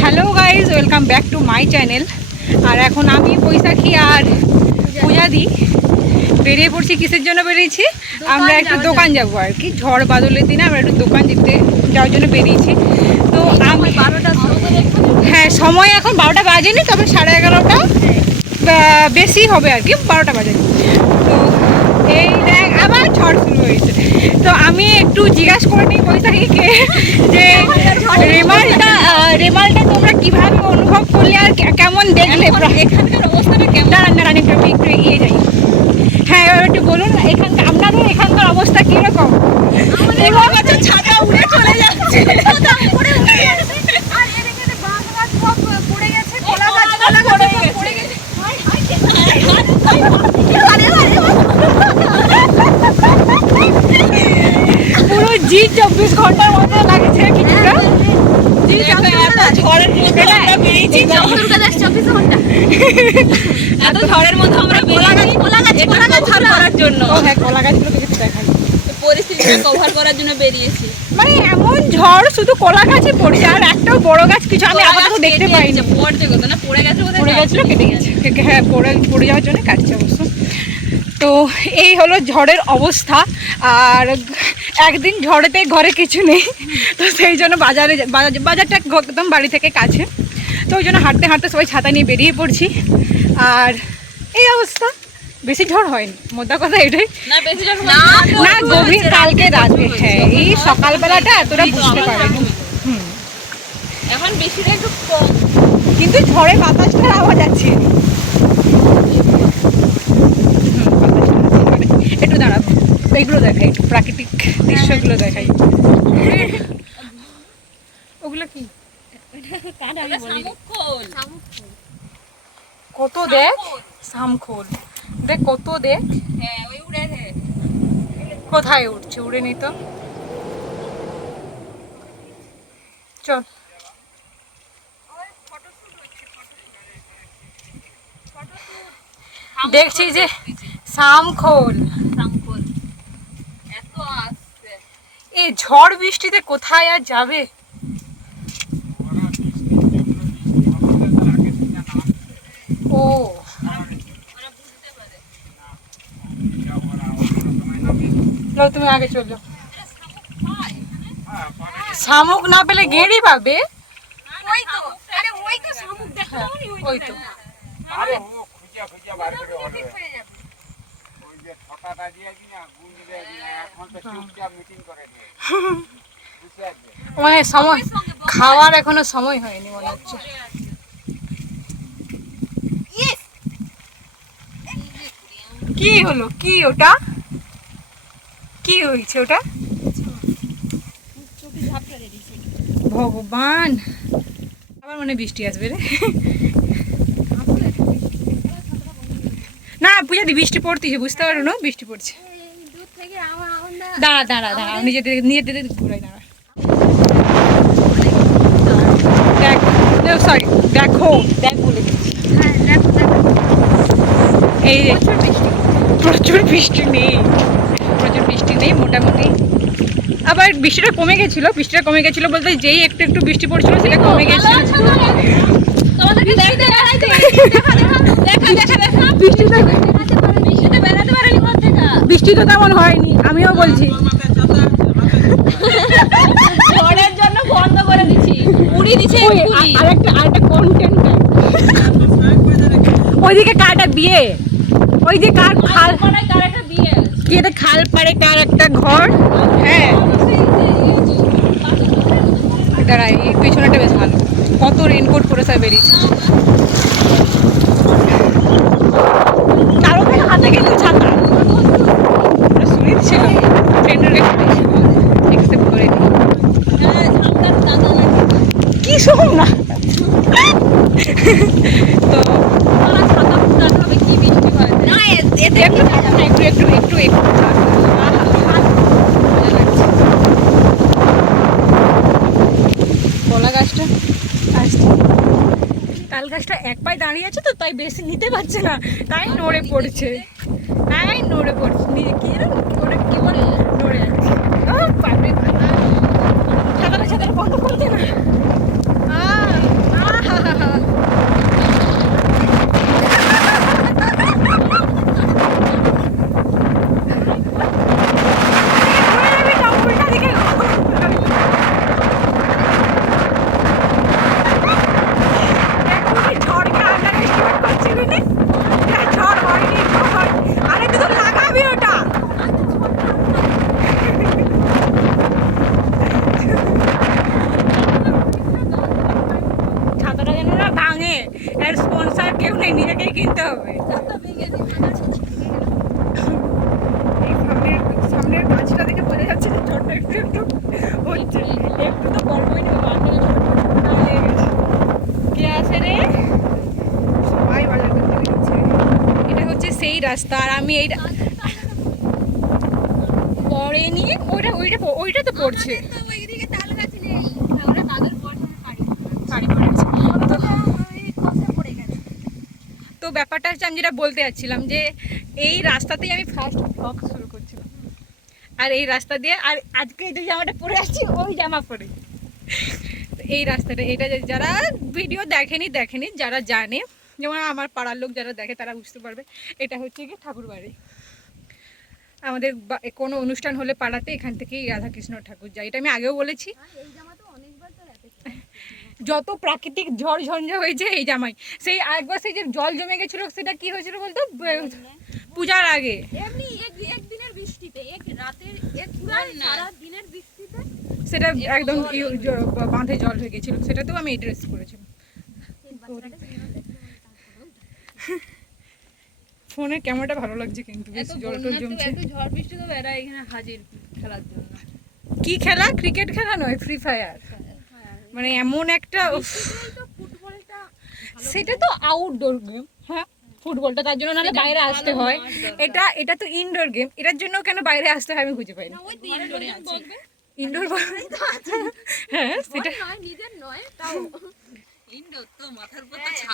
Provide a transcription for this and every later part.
Hello guys welcome back to my channel আর এখন আমি বৈশাখী আর পূজা দি বেরিয়ে পড়ছি কিসের জন্য বেরিয়েছি? আমরা একটু দোকান যাব আর কি। ঝড় বাদলের দিনে আমরা একটু দোকান যেতে যাওয়ার জন্য বেরিয়েছি। তো আমি বারোটা হ্যাঁ সময় এখন বারোটা বাজেনি তবে সাড়ে এগারোটা বেশি হবে আর কি বারোটা বাজে। তো এই দেখ আবার ঝড় শুরু হয়েছে। তো আমি একটু জিজ্ঞাসা করে নিই বৈশাখীকে যে রেমালটা আহ, রেমালটা তোমরা কীভাবে অনুভব করলে আর কে- কেমন দেখলে এখানকার অবস্থাটা কেমন দাঁড়ান দাঁড়ান একটু আমি একটু এগিয়ে যাই হ্যাঁ এবার একটু বলুন এখানকার আপনাদের এখানকার অবস্থা কীরকম এবার বছর ছাতা উড়ে চলে যাচ্ছে ছাতা উড়ে উড়ে যাচ্ছে আর এর এখানে বাঁশ গাছ সব পড়ে গেছে কলা গাছ কলা গাছ সব পড়ে গেছে হাই হাই হাই হাই পুরো জি চব্বিশ ঘণ্টার মতো লাগছে কিছুটা। এত ঝড়ের মধ্যে আমরা আমরা বেরিয়েছি। কলা গাছ কলা গাছ করার জন্য। হ্যাঁ কলা গাছগুলো দেখে দেখাই পরিস্থিতিটা কভার করার জন্য বেরিয়েছি। মানে এমন ঝড় শুধু কলা গাছই পড়ছে আর একটাও বড় গাছ কিছু আমি আপাতত দেখতে পাইনি। পড়ছে না? পড়ে গেছে পড়ে গেছিল কেটে গেছে। হ্যাঁ পড়ে পড়ে যাওয়ার জন্য কাটছে অবশ্য। তো এই হলো ঝড়ের অবস্থা। আর একদিন ঝড়েতে ঘরে কিছু নেই। তো সেই জন্য বাজারে বাজারটা একদম বাড়ি থেকে কাছে। তো ওই জন্য হাঁটতে হাঁটতে সবাই ছাতা নিয়ে বেরিয়ে পড়ছি। আর এই অবস্থা। বেশি ঝড় হয়নি। মোদ্দা কথা এটাই। না বেশি না গভীর কালকে রাতে। হ্যাঁ এই সকালবেলাটা এতটা বুঝতে পারে এখন বেশিটা একটু কিন্তু ঝড়ে বাতাসটার আওয়াজ আছে একটু দাঁড়াবো এইগুলো দেখাই একটু প্রাকৃতিক দৃশ্যগুলো দেখাই। ওগুলো কি? কত দেখ? সামখোল দেখ কত দেখ। হ্যাঁ উড়ে কোথায় উঠছে উড়ে নি তো। চল। দেখছি যে সামখোল শামুকখোল এত আসছে এই ঝড় বৃষ্টিতে কোথায় আর যাবে? ও। তুমি আগে চলো। শামুক না পেলে গেঁড়ি পাবে? ওই তো মানে সময়, খাওয়ার এখনও সময় হয়নি মনে হচ্ছে। কি হলো? কি ওটা? কি হয়েছে ওটা? ভগবান! আবার মনে বৃষ্টি আসবে রে না পূজা দি বৃষ্টি পড়তেছে বুঝতে পারো না? বৃষ্টি পড়ছে। দাঁড়া দাঁড়া দাঁড়া নিজেদের নিজেদের ঘুরাই দাঁড়া। দেখ সরি দেখো দেখ বলে হ্যাঁ এই প্রচুর বৃষ্টি। নেই প্রচুর বৃষ্টি নেই মোটামুটি। আবার বৃষ্টিটা কমে গেছিল বৃষ্টিটা কমে গেছিল বলতে যেই একটু একটু বৃষ্টি পড়ছিল সেটা কমে গেছিল তোমাদেরকে দেখতে দেখাইতে দেখা দেখা দেখা দেখা বৃষ্টিতে বেরাতে পারে বৃষ্টিতে বেরাতে পারে ঘর থেকে তো তেমন হয়নি আমিও বলছি। ঝড়ের জন্য বন্ধ করে পুরি আরেকটা কন্টেন্ট ওইদিকে কারটা বিয়ে? ওই যে কার খাল কার একটা বিয়ে কি খাল পাড়ে কার একটা ঘর? হ্যাঁ। এই পেছনেটা বেশ ভালো। কত রেনকোট পরে সব বেরিয়েছে কারও কারও হাতে কিন্তু ছাতা। ওরা শুনে ছিল ফ্রেন্ডের একসেপ্ট করে হ্যাঁ কি শোন না তো হয় একটু একটু একটু একটু একটু তাল গাছটা এক পায়ে দাঁড়িয়ে আছে তো তাই বেশি নিতে পারছে না তাই নড়ে পড়ছে আই নড়ে পড়ছি কি 我太胖了，太胖了。啊啊哈哈。রাস্তা আর আমি এইটা পড়েনি ওইটা ওইটা ওইটা তো পড়ছে। তো ব্যাপারটা হচ্ছে আমি যেটা বলতে যাচ্ছিলাম যে এই রাস্তাতেই আমি ফার্স্ট ব্লগ শুরু করছিলাম। আর এই রাস্তা দিয়ে আর আজকে যে জামাটা পরে আসছি ওই জামা পরে। এই রাস্তাটা এটা যারা ভিডিও দেখেনি দেখেনি যারা জানে যেমন আমার পাড়ার লোক যারা দেখে তারা বুঝতে পারবে এটা হচ্ছে কি ঠাকুর বাড়ি। আমাদের কোনো অনুষ্ঠান হলে পাড়াতে এখান থেকেই রাধাকৃষ্ণ ঠাকুর যায়। এটা আমি আগেও বলেছি। এই জামা তো অনেকবার তো রাতে যত প্রাকৃতিক ঝড় ঝঞ্ঝা হয়েছে এই জামাই। সেই একবার সেই যে জল জমে গেছিল সেটা কি হয়েছিল বলতো? পূজার আগে। এমনি এক একদিনের বৃষ্টিতে এক রাতের এক সারা দিনের বৃষ্টিতে। সেটা একদম বাঁধে জল হয়ে গেছিল। সেটাতেও আমি এই ড্রেস করেছিলাম এই বাচ্চাটাকে যেন দেখতে পাই ফোনের ক্যামেরাটা ভালো লাগছে কিন্তু বেশ জল টল জমছে। এত ঝড় বৃষ্টি তো এরা এখানে হাজির খেলার জন্য। কি খেলা? ক্রিকেট খেলা নয় ফ্রি ফায়ার। মানে এমন একটা ফুটবলটা সেটা তো আউটডোর গেম হ্যাঁ? ফুটবলটা তার জন্য নাহলে বাইরে আসতে হয়। এটা এটা তো ইনডোর গেম এটার জন্য কেন বাইরে আসতে হয় আমি খুঁজে পাই না। ইনডোরে হ্যাঁ সেটা নয় নিজের নয় তাও। তো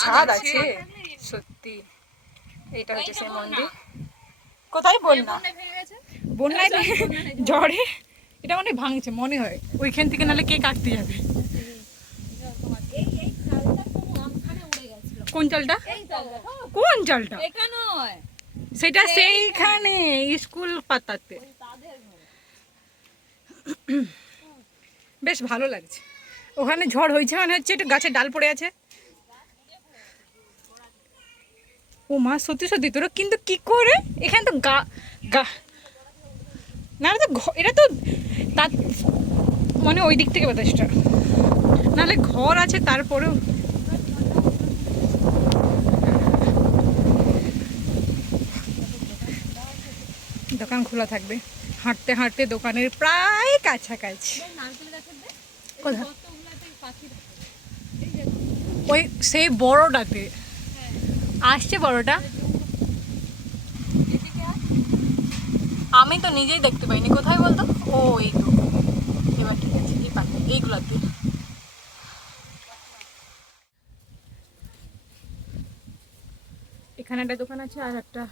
ছাদ আছে। সত্যি। এটা হচ্ছে সেই মন্দির। কোথায় বন্যা? বন্যায় ঝড়ে? এটা মানে ভাঙছে মনে হয়। ওইখান থেকে নাহলে কে কাটতে যাবে? এই এই চালটা তো আমখানে উড়ে গেছিল কোন চালটা? কোন চালটা সেটা সেইখানে। স্কুল পাতাতে। বেশ ভালো লাগছে। ওখানে ঝড় হয়েছে মানে হচ্ছে একটু গাছের ডাল পড়ে আছে। ও মা সত্যি সত্যি তোরা কিন্তু কি করে? এখানে তো গা গা না তো এটা তো তার মানে ওই দিক থেকে বাতাসটা। নাহলে ঘর আছে তারপরেও। দোকান খোলা থাকবে। হাঁটতে হাঁটতে দোকানের প্রায় কাছাকাছি। কোথায়? ওই সেই বড়টাতে আসছে বড়টা? আমি তো নিজেই দেখতে পাইনি কোথায় বলতো? ও এই তো। এবার ঠিক আছে এই পাখি এইগুলাতে এখানে একটা দোকান আছে আর একটা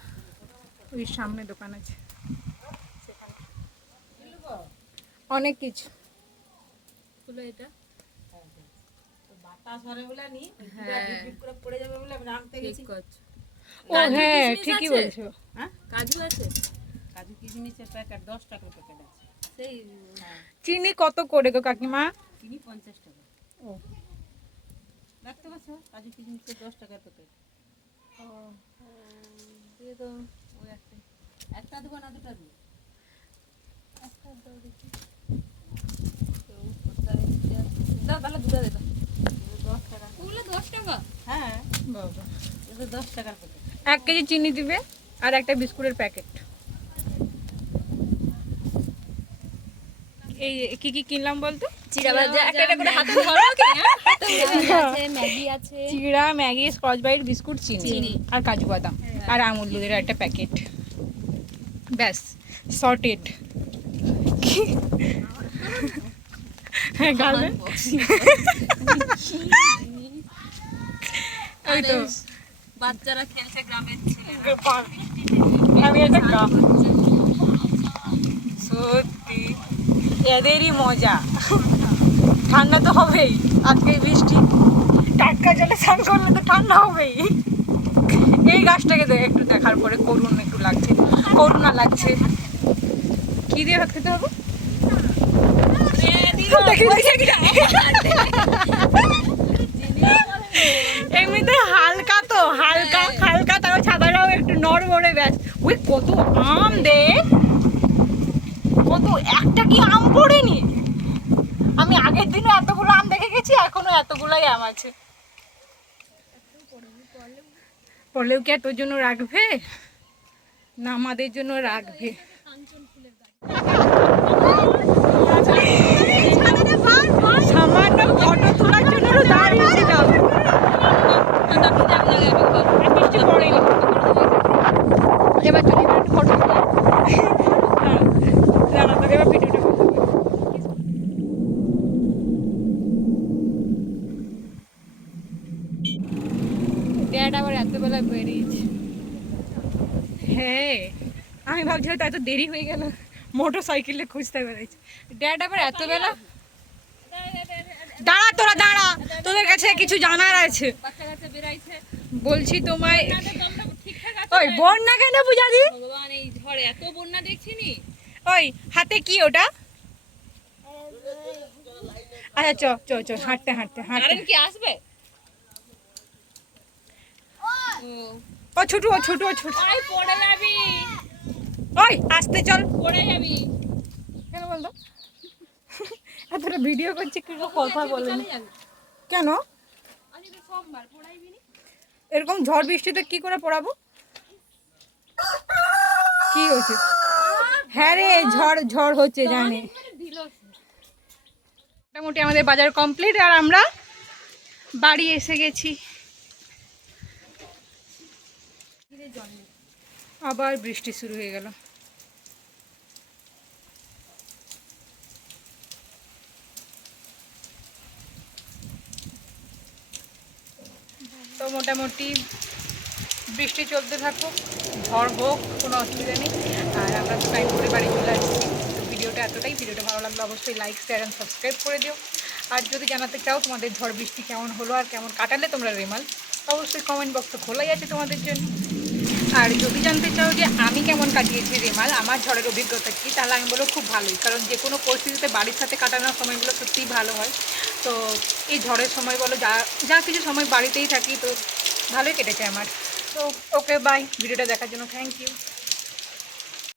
ওই সামনে দোকান আছে। অনেক কিছু। এটা। ও হ্যাঁ ঠিকই বলছো। কাজু আছে? কাজু কিশমিশের প্যাকেট দশ টাকার প্যাকেট আছে। সেই চিনি কত করে গো কাকিমা? চিনি পঞ্চাশ টাকা। ও। দেখতে পাচ্ছ? কাজু কিশমিশের দশ টাকার প্যাকেট দিয়ে তো। ওই একটা। একটা দেবো না দুটো দেবো? একটা দাও দেখি। দাও তাহলে দুটো দে দাও দশ টাকা ওগুলো দশ টাকা হ্যাঁ বাবা এটা দশ টাকার প্যাকেট এক কেজি চিনি দিবে আর একটা বিস্কুটের প্যাকেট। এই কি কি কিনলাম বলতো? চিড়া ভাজা একটা একটা করে হাতে ধরো কি ম্যাগি আছে। চিড়া ম্যাগি স্কচ ব্রাইট বিস্কুট চিনি। আর কাজু বাদাম। আর আমুল দুধের একটা প্যাকেট। ব্যাস সর্টেড হ্যাঁ গালে। ওই তো। বাচ্চারা খেলছে গ্রামের ছেলে কা সত্যি। এদেরই মজা। ঠান্ডা তো হবেই। আজকে বৃষ্টি। টাটকা জলে স্নান করলে তো ঠান্ডা হবেই। এই গাছটাকে দেখ একটু দেখার পরে করুণ একটু লাগছে। করুণা লাগছে। কি দিয়ে ভাত খেতে হবে? দেখি, দেখি, দেখি। এমনিতে হালকা তো হালকা হালকা তারপর ছাতাটাও একটু নড়বড়ে ব্যাস। ওই কত আম দে। কত একটা কি আম পড়েনি? আমি আগের দিনও এতগুলো আম দেখে গেছি এখনও এতগুলোই আম আছে। পড়লেও কি তোর জন্য রাখবে? না আমাদের জন্য রাখবে। সামান্য ফটো তোলার জন্য দাঁড়িয়েছিলাম। ড্যাড আবার এতবেলা বেরিয়েছে হ্যাঁ আমি ভাবছি হয়তো এত দেরি হয়ে গেল মোটর সাইকেলে খুঁজতে বেরোচ্ছে ড্যাড আবার এতবেলা? দাঁড়া তোরা, দাঁড়া, তোদের কাছে কিছু জানার আছে। বেরাইছে। বলছি তোমায় ওই বন্যা কেন বুঝাদি ভগবান এই ঝড়ে এত বন্যা দেখছিনি? ওই হাতে কি ওটা? আচ্ছা চ চ চ হাঁটতে হাঁটতে হাঁটতে। কি আসবে? ও ও ছোটু ও ছোটু ও ছোটু। ওই পড়ে যাবি। ওই আসতে চল। পড়ে যাবি। কেন বলতো? এতটা ভিডিও করছি কিন্তু কথা বলেন কেন? আজকে সোমবার পড়াইবি। নি এরকম ঝড় বৃষ্টিতে কি করে পড়াবো? কি হয়েছে? হ্যাঁ রে ঝড় ঝড় হচ্ছে জানি। মোটামুটি আমাদের বাজার কমপ্লিট আর আমরা বাড়ি এসে গেছি। আবার বৃষ্টি শুরু হয়ে গেল। মোটামুটি বৃষ্টি চলতে থাকুক, ঝড় হোক, কোনো অসুবিধা নেই। আর আমরা তো টাইম করে বাড়ি চলে আসছি। ভিডিওটা এতটাই, ভিডিওটা ভালো লাগল অবশ্যই লাইক শেয়ার অ্যান্ড সাবস্ক্রাইব করে দিও। আর যদি জানাতে চাও তোমাদের ঝড় বৃষ্টি কেমন হলো আর কেমন কাটালে তোমরা রেমাল, অবশ্যই কমেন্ট বক্স খোলাই আছে তোমাদের জন্য। আর যদি জানতে চাও যে আমি কেমন কাটিয়েছি রেমাল, আমার ঝড়ের অভিজ্ঞতা কী, তাহলে আমি বলব খুব ভালোই। কারণ যে কোনো পরিস্থিতিতে বাড়ির সাথে কাটানোর সময়গুলো সত্যিই ভালো হয়। তো এই ঝড়ের সময় বলো, যা যা কিছু সময় বাড়িতেই থাকি, তো ভালোই কেটেছে আমার। তো ওকে বাই ভিডিওটা দেখার জন্য থ্যাংক ইউ